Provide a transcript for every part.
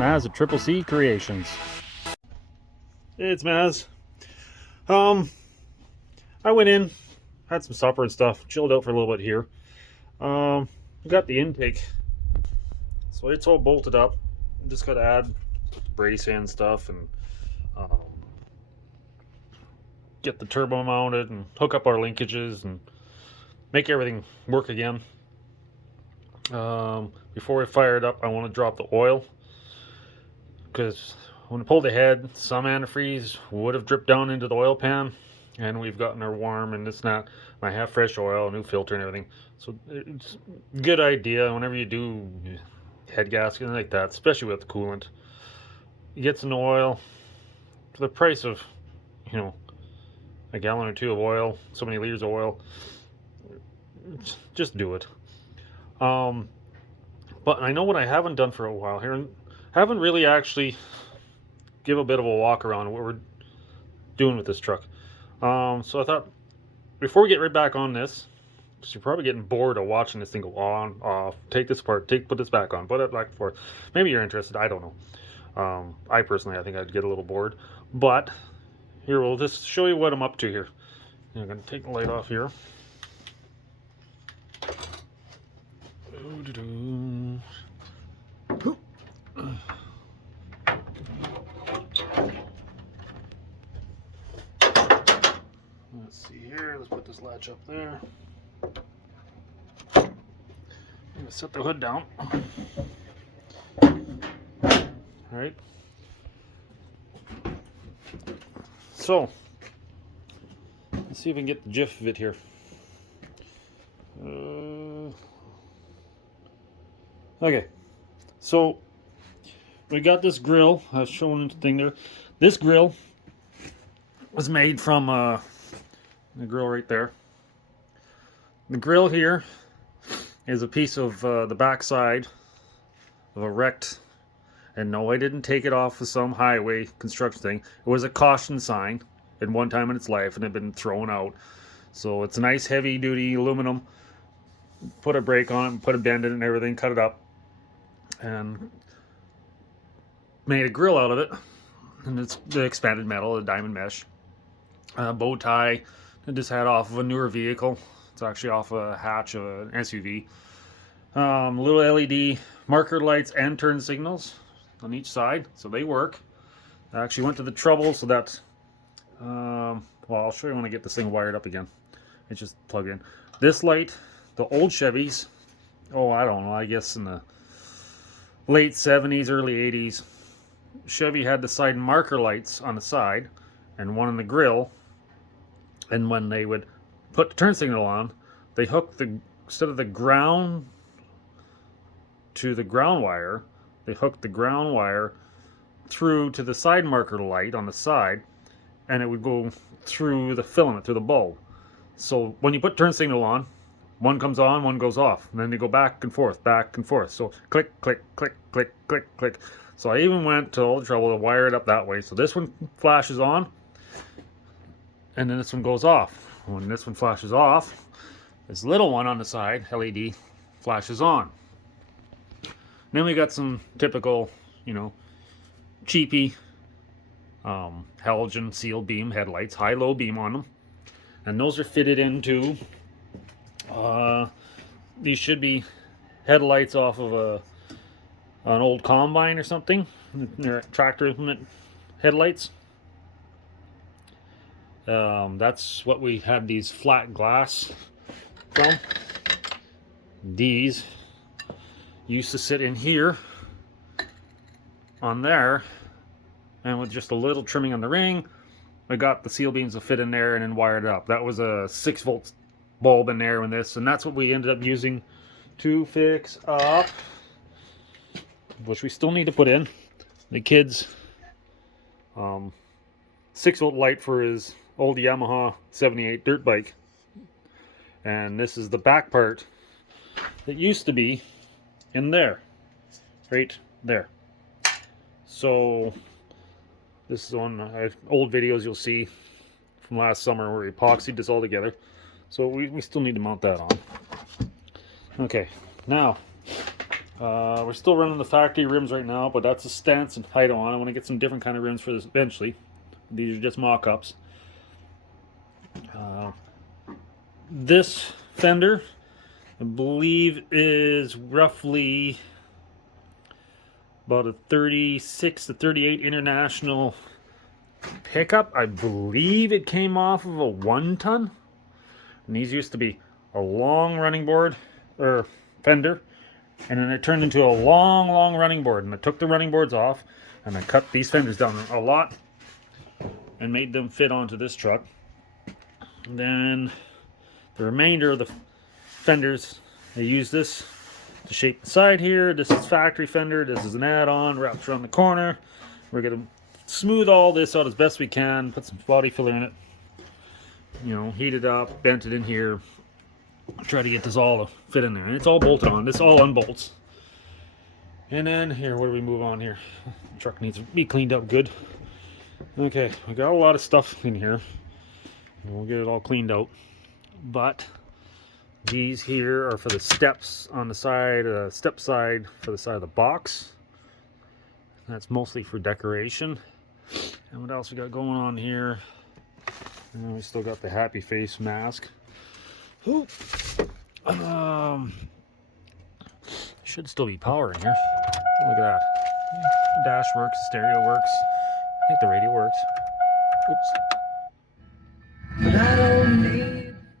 Maz at Triple C Creations. It's Maz. I went in, had some supper and stuff, chilled out for a little bit here. Got the intake, so it's all bolted up. Just got to add brace and stuff, and get the turbo mounted and hook up our linkages and make everything work again. Before I fire it up, I want to drop the oil, because when I pulled the head, some antifreeze would have dripped down into the oil pan, and we've gotten her warm and this and that. I have fresh oil, new filter and everything, so it's a good idea whenever you do head gasket like that, especially with coolant, you get some oil for the price of, a gallon or two of oil, so many liters of oil. Just do it. But I know what I haven't done for a while here, and haven't really actually give a bit of a walk around what we're doing with this truck. So I thought, before we get right back on this, because you're probably getting bored of watching this thing go on, off, take this apart, put this back on, put it back and forth. Maybe you're interested, I don't know. I personally, I think I'd get a little bored. But here, we'll just show you what I'm up to here. I'm going to take the light off here. Let's see here, let's put this latch up there. I'm going to set the hood down. Alright. So, let's see if we can get the gif of it here. Okay, so we got this grill. I was showing the thing there. This grill was made from the grill right there. The grill here is a piece of the back side of a wrecked, and no, I didn't take it off of some highway construction thing. It was a caution sign at one time in its life, and it had been thrown out. So it's a nice heavy duty aluminum. Put a brake on it, and put a bend in it and everything, cut it up, and made a grill out of it. And it's the expanded metal, the diamond mesh. Bow tie. I just had off of a newer vehicle. It's actually off a hatch of an SUV. Little LED marker lights and turn signals on each side, so they work. I actually went to the trouble so that, well, I'll show you when I get this thing wired up again. It's just plug in. This light, the old Chevys, I don't know, I guess in the late 70s, early 80s, Chevy had the side marker lights on the side and one in the grill, and when they would put the turn signal on, they hooked instead of the ground to the ground wire, they hooked the ground wire through to the side marker light on the side, and it would go through the filament, through the bulb. So when you put turn signal on, one comes on, one goes off, and then they go back and forth, back and forth. So click, click, click, click, click, click. So I even went to all the trouble to wire it up that way. So this one flashes on, and then this one goes off. When this one flashes off, this little one on the side, LED, flashes on. Then we got some typical, cheapy halogen seal beam headlights, high-low beam on them. And those are fitted into, these should be headlights off of an old combine or something. They're tractor implement headlights. That's what we had these flat glass from. These used to sit in here on there, and with just a little trimming on the ring, I got the seal beams to fit in there and then wired it up. That was a 6-volt bulb in there in this, and that's what we ended up using to fix up, which we still need to put in, the kid's 6-volt light for his old Yamaha 78 dirt bike. And this is the back part that used to be in there, right there. So this is on old videos you'll see from last summer where we epoxied this all together. So we still need to mount that on. Okay, now We're still running the factory rims right now, but that's a stance and height on. I want to get some different kind of rims for this eventually. These are just mock-ups. This fender, I believe, is roughly about a 36 to 38 international pickup. I believe it came off of a 1-ton. And these used to be a long running board, or fender. And then it turned into a long running board. And I took the running boards off and I cut these fenders down a lot and made them fit onto this truck. And then the remainder of the fenders, I use this to shape the side here. This is factory fender. This is an add-on wrapped around the corner. We're going to smooth all this out as best we can. Put some body filler in it. You know, heat it up, bent it in here. Try to get this all to fit in there. And it's all bolted on. This all unbolts. And then here, where do we move on here? The truck needs to be cleaned up good. Okay, we got a lot of stuff in here. We'll get it all cleaned out. But these here are for the steps on the side, step side for the side of the box. That's mostly for decoration. And what else we got going on here? And we still got the happy face mask. Ooh. Should still be power in here. Look at that. The dash works, the stereo works. I think the radio works. Oops.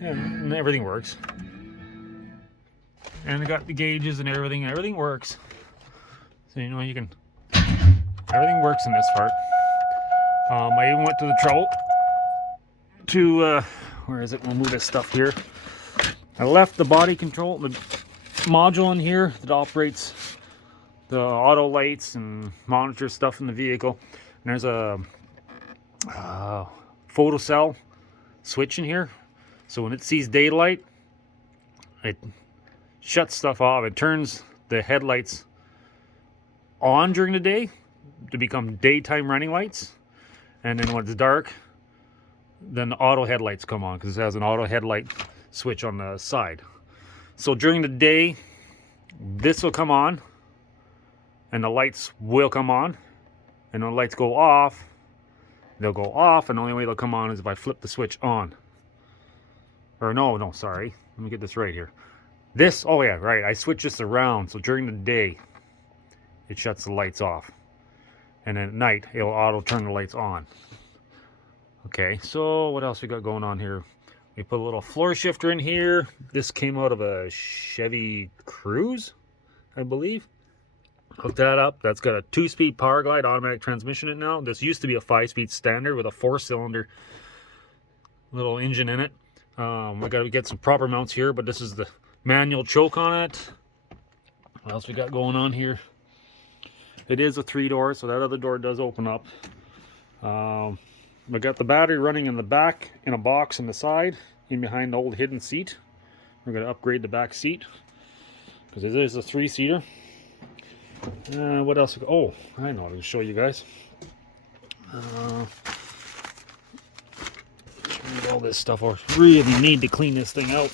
Yeah, and everything works. And I got the gauges and everything. Everything works. So you know you can. Everything works in this part. I even went to the trouble to where is it? We'll move this stuff here. I left the body control, the module in here that operates the auto lights and monitor stuff in the vehicle. And there's a photocell switch in here. So when it sees daylight, it shuts stuff off. It turns the headlights on during the day to become daytime running lights. And then when it's dark, then the auto headlights come on because it has an auto headlight switch on the side. So during the day, this will come on and the lights will come on, and when the lights go off, they'll go off, and the only way they'll come on is if I flip the switch on. Or no, sorry. Let me get this right here. This, oh yeah, right. I switch this around so during the day it shuts the lights off. And then at night it'll auto turn the lights on. Okay, so what else we got going on here? We put a little floor shifter in here. This came out of a Chevy Cruze, I believe. Hooked that up. That's got a 2-speed power glide automatic transmission in it now. This used to be a 5-speed standard with a 4-cylinder little engine in it. We got to get some proper mounts here, but this is the manual choke on it. What else we got going on here? It is a 3-door, so that other door does open up. We got the battery running in the back in a box in the side, in behind the old hidden seat. We're going to upgrade the back seat because it is a 3-seater. What else? Oh, I know. I'll show you guys. All this stuff. I really need to clean this thing out.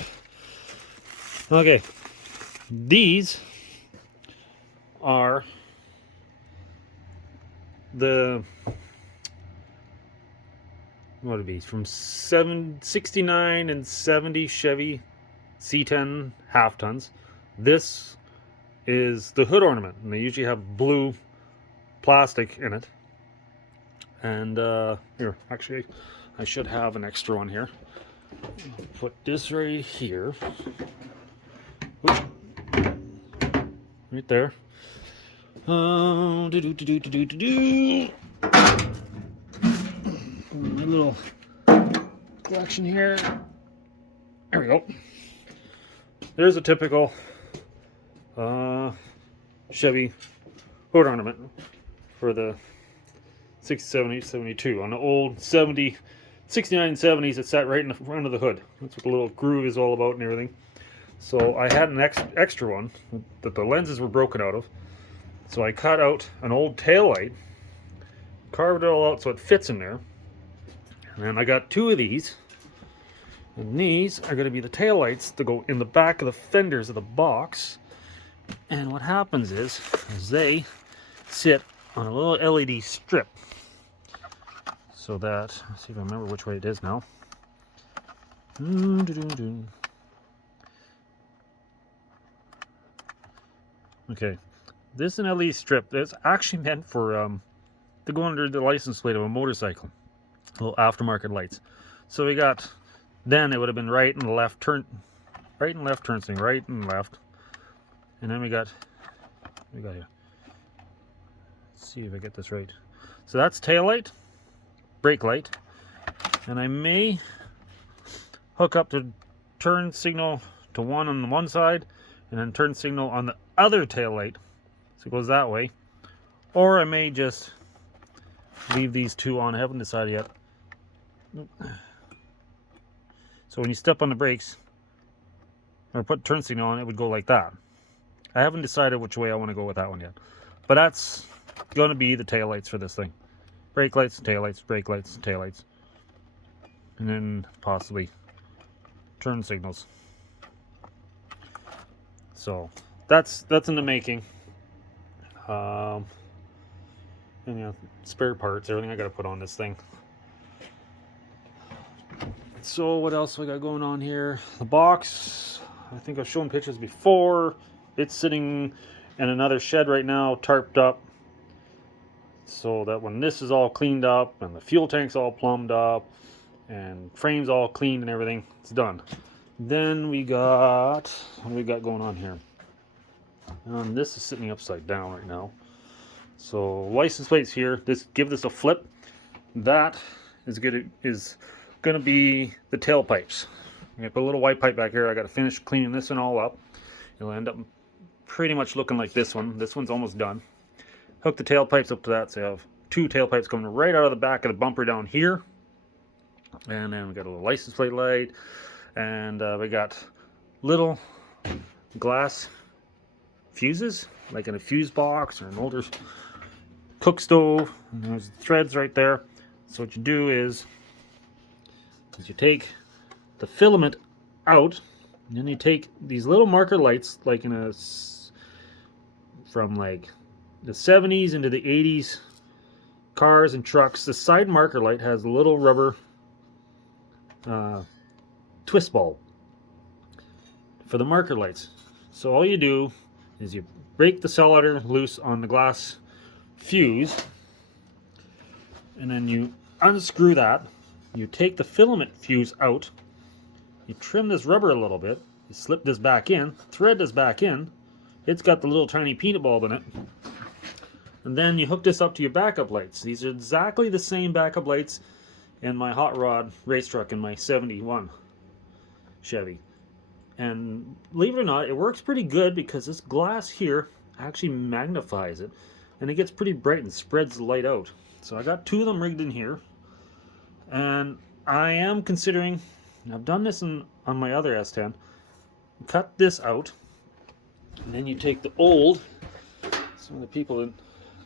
Okay, these are the what would it be from 69 and 70 Chevy C10 half tons. This is the hood ornament, and they usually have blue plastic in it. And here, actually, I should have an extra one here. I'll put this right here. Oops. Right there. My little collection here. There we go. There's a typical Chevy hood ornament for the 67, 72. On the old 69 and 70s, it sat right in the front of the hood. That's what the little groove is all about and everything. So I had an extra one that the lenses were broken out of. So I cut out an old taillight, carved it all out so it fits in there. And then I got 2 of these. And these are going to be the taillights that go in the back of the fenders of the box. And what happens is they sit on a little LED strip. So that, let's see if I remember which way it is now. Okay, this is an LED strip that's actually meant for to go under the license plate of a motorcycle. Little aftermarket lights. So we got, then it would have been right and left turn signal, right and left. And then we got here. Let's see if I get this right. So that's tail light, brake light, and I may hook up the turn signal to one on the one side and then turn signal on the other tail light, so it goes that way. Or I may just leave these two on. I haven't decided yet. So when you step on the brakes or put turn signal on, it would go like that. I haven't decided which way I want to go with that one yet, but that's going to be the tail lights for this thing. Brake lights, tail lights, brake lights, tail lights, and then possibly turn signals. So that's in the making. And spare parts, everything I got to put on this thing. So what else we got going on here? The box, I think I've shown pictures before. It's sitting in another shed right now, tarped up, so that when this is all cleaned up and the fuel tank's all plumbed up and frame's all cleaned and everything, it's done. Then we got, what do we got going on here? This is sitting upside down right now. So license plates here. Give this a flip. That is gonna be the tailpipes. I'm gonna put a little white pipe back here. I got to finish cleaning this one all up. It'll end up pretty much looking like this one. This one's almost done. Hook the tailpipes up to that, so you have two tailpipes coming right out of the back of the bumper down here. And then we got a little license plate light, and we got little glass fuses, like in a fuse box or an older cook stove. And there's threads right there. So what you do is you take the filament out, and then you take these little marker lights, like from like the 70s into the 80s cars and trucks. The side marker light has a little rubber twist bulb for the marker lights. So all you do is you break the solder loose on the glass fuse, and then you unscrew that. You take the filament fuse out, you trim this rubber a little bit, you slip this back in, thread this back in. It's got the little tiny peanut bulb in it. And then you hook this up to your backup lights. These are exactly the same backup lights in my hot rod race truck in my 71 Chevy. And believe it or not, it works pretty good because this glass here actually magnifies it, and it gets pretty bright and spreads the light out. So I got two of them rigged in here, and I am considering, I've done this on my other S10, cut this out, and then you take the old, some of the people that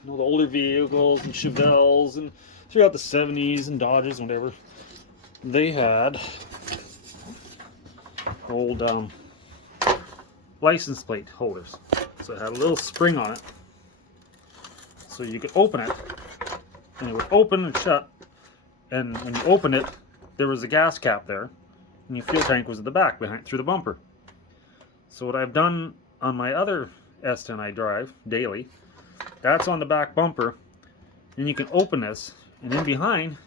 know the older vehicles and Chevelles and throughout the 70s and Dodges and whatever, they had old license plate holders. So it had a little spring on it, so you could open it, and it would open and shut. And when you open it, there was a gas cap there, and your fuel tank was at the back behind through the bumper. So what I've done on my other S10 I drive daily, that's on the back bumper, and you can open this, and in behind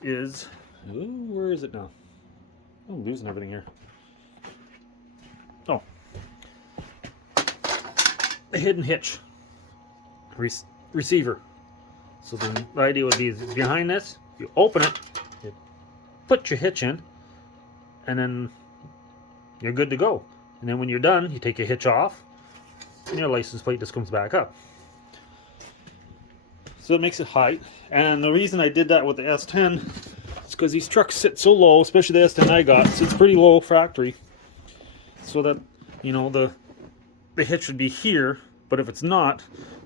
is, ooh, where is it now? I'm losing everything here. Oh, the hidden hitch receiver. So the idea would be behind this, you open it, you put your hitch in, and then you're good to go. And then when you're done, you take your hitch off, and your license plate just comes back up. So it makes it height. And the reason I did that with the S10 is because these trucks sit so low, especially the S10 I got, sits pretty low factory, so that, you know, the hitch would be here, but if it's not,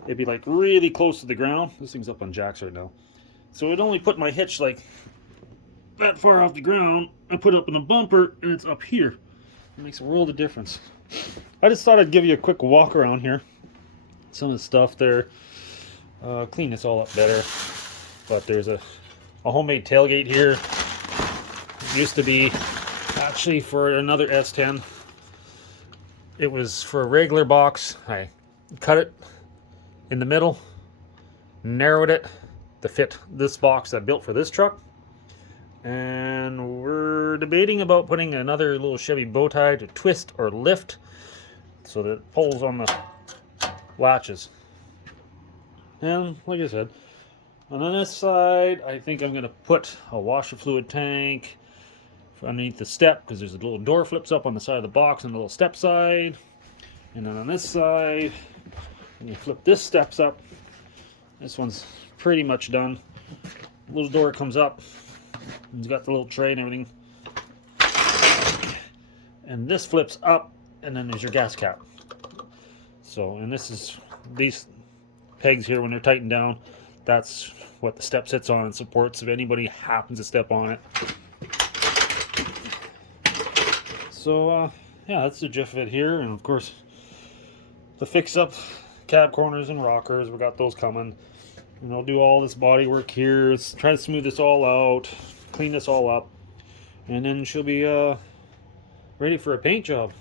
it'd be like really close to the ground. This thing's up on jacks right now. So I'd only put my hitch like that far off the ground and put it up in the bumper, and it's up here. It makes a world of difference. I just thought I'd give you a quick walk around here. Some of the stuff there. Clean this all up better. But there's a homemade tailgate here. It used to be actually for another S10. It was for a regular box. I cut it in the middle, narrowed it to fit this box I built for this truck. And we're debating about putting another little Chevy bow tie to twist or lift so that it pulls on the latches. And like I said, on this side, I think I'm going to put a washer fluid tank underneath the step, because there's a little door flips up on the side of the box and a little step side. And then on this side, when you flip this steps up, this one's pretty much done. The little door comes up. It's got the little tray and everything. And this flips up, and then there's your gas cap. So, and this is, these pegs here, when they're tightened down, that's what the step sits on and supports if anybody happens to step on it. So, yeah, that's the gist of it here. And of course, to fix up cab corners and rockers, we got those coming. And I'll do all this body work here. Let's try to smooth this all out, clean this all up, and then she'll be ready for a paint job.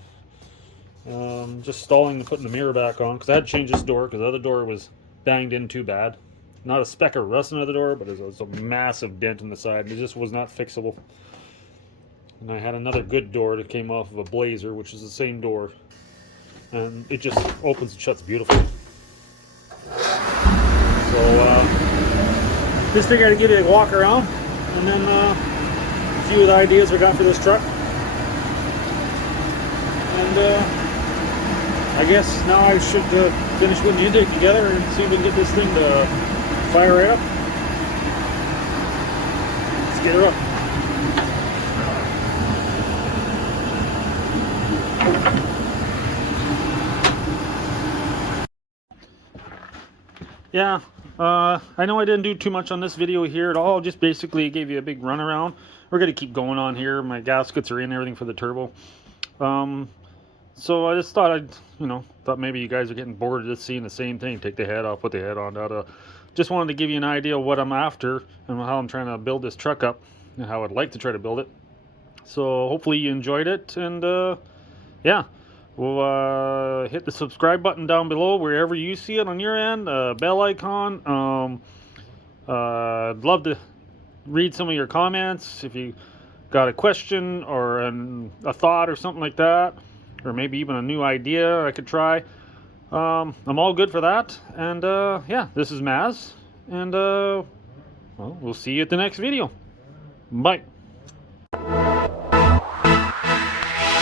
Just stalling to putting the mirror back on, because I had to change this door because the other door was banged in too bad. Not a speck of rust in the door, but there's a massive dent in the side. It just was not fixable. And I had another good door that came off of a Blazer, which is the same door, and it just opens and shuts beautifully. So just figured I'd give you a walk around, and then a few of the ideas we got for this truck. And I guess now I should finish putting the intake together and see if we can get this thing to fire right up. Let's get her up. Yeah, I know I didn't do too much on this video here at all. Just basically gave you a big run around. We're going to keep going on here. My gaskets are in, everything for the turbo. So I just thought thought maybe you guys are getting bored of just seeing the same thing. Take the head off, put the head on. Just wanted to give you an idea of what I'm after and how I'm trying to build this truck up and how I'd like to try to build it. So hopefully you enjoyed it, and yeah. We'll hit the subscribe button down below wherever you see it on your end, bell icon. I'd love to read some of your comments if you got a question or a thought or something like that, or maybe even a new idea I could try. I'm all good for that. And yeah, this is Maz, and well, we'll see you at the next video. Bye.